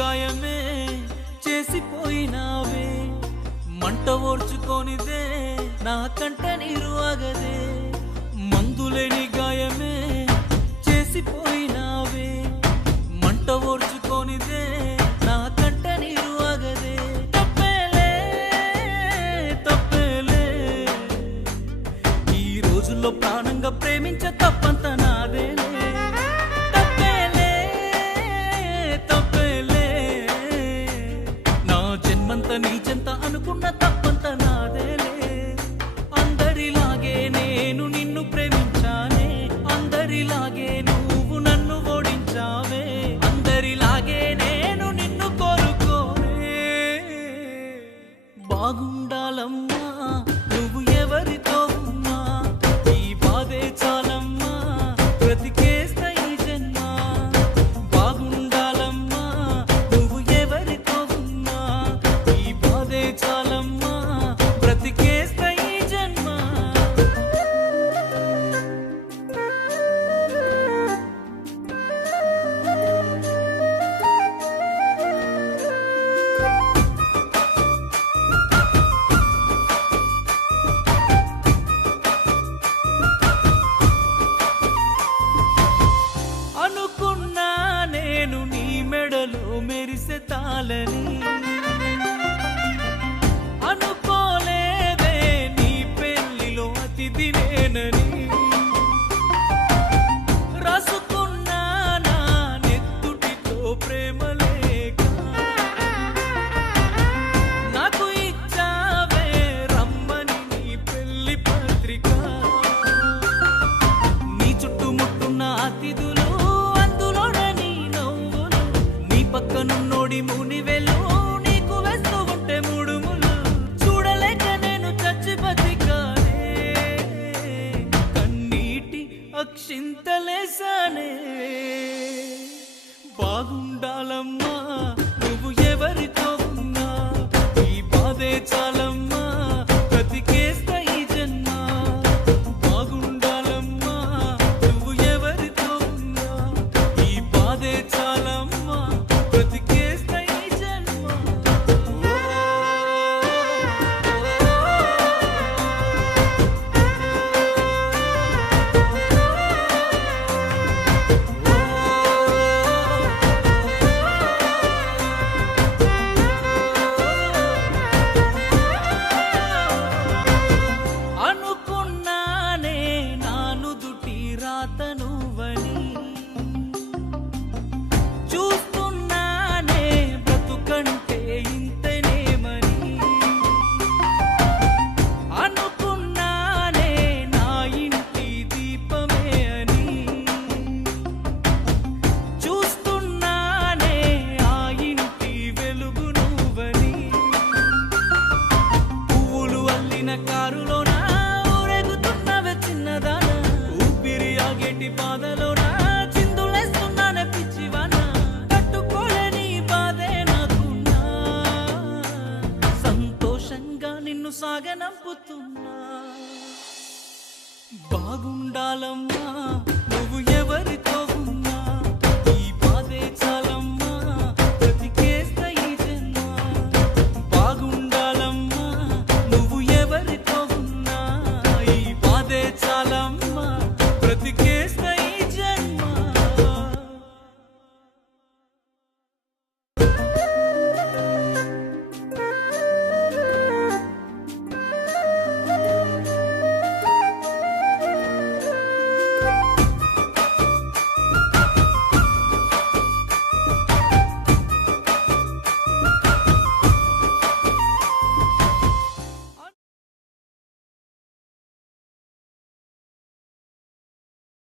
గాయమే చేసిపోయినావే మంట ఓర్చుకోనిదే నా కంట నీరు ఆగదే మందులేని గాయమే చేసిపోయినావే మంట ఓర్చుకోనిదే నా కంట నీరు ఆగదే తప్పేలే తప్పేలే ఈ రోజుల్లో ప్రాణంగా ప్రేమించ తప్పంత నాదేలే తప్పేలే తప్పేలే నా జన్మంత నీ చెంత అనుకున్న తప్పంత నాదేలే అందరిలాగే నేను నిన్ను ప్రేమించానే అందరిలాగే నువ్వు నన్ను ఓడించావే అందరిలాగే నేను నిన్ను కోరుకోనే బాగుండాలమ్మా నువ్వు ఎవరితో ఉన్నా ఈ బాధే చాలమ్మా బ్రతికేస్తా ఈ జన్మ బాగుండాలమ్మా నువ్వు ఎవరితో ఉన్నా ఈ బాధే చాలమ్మా బ్రతికేస్తా ఈ జన్మ అనుకున్నా నేను నీ మెడలో మెరిసే తాళని అనుకోలేదే నీ పెళ్లిలో అతిథి నేనని రాసుకున్నా నా నెత్తుటితో ప్రేమ లేక నాకు ఇచ్చావే రమ్మని నీ పెళ్లి పత్రిక నీ చుట్టుముట్టున్న అతిథులు అందులోనే నీ నవ్వులు నీ పక్కనున్నోడి మునివెలు నీకు వేస్తూ ఉంటే ముడుములు చూడలేక నేను చచ్చి బతికానే కన్నీటి అక్షింతలేసానే బాగుండాలమ్మా నువ్వు ఎవరితో ఉన్నా ఈ బాధే చాలమ్మా బ్రతికేస్తా ఈ జన్మ బాగుండాలమ్మా నువ్వు ఎవరితో ఉన్నా ఈ బాధే చాలమ్మా బ్రతికేస్తా ఈ జన్మ అనుకున్నానే నాను దుటి రాత నువ్వని చూస్తున్నానే బ్రతుకంటే ఇంతనేమని అనుకున్నానే నా ఇంటి దీపమే అని చూస్తున్నానే ఆ ఇంటి వెలుగు నువ్వని పువ్వులు అల్లిన కారులోన ఊరేగుతున్నవే చిన్నదానా ఊపిరి ఆగేటి బాధలోన చిందులేస్తున్నానే పిచ్చివానా తట్టుకోలేని బాధే నాకున్నా సంతోషంగా నిన్ను సాగనంపుతున్నా బాగుండాలమ్మా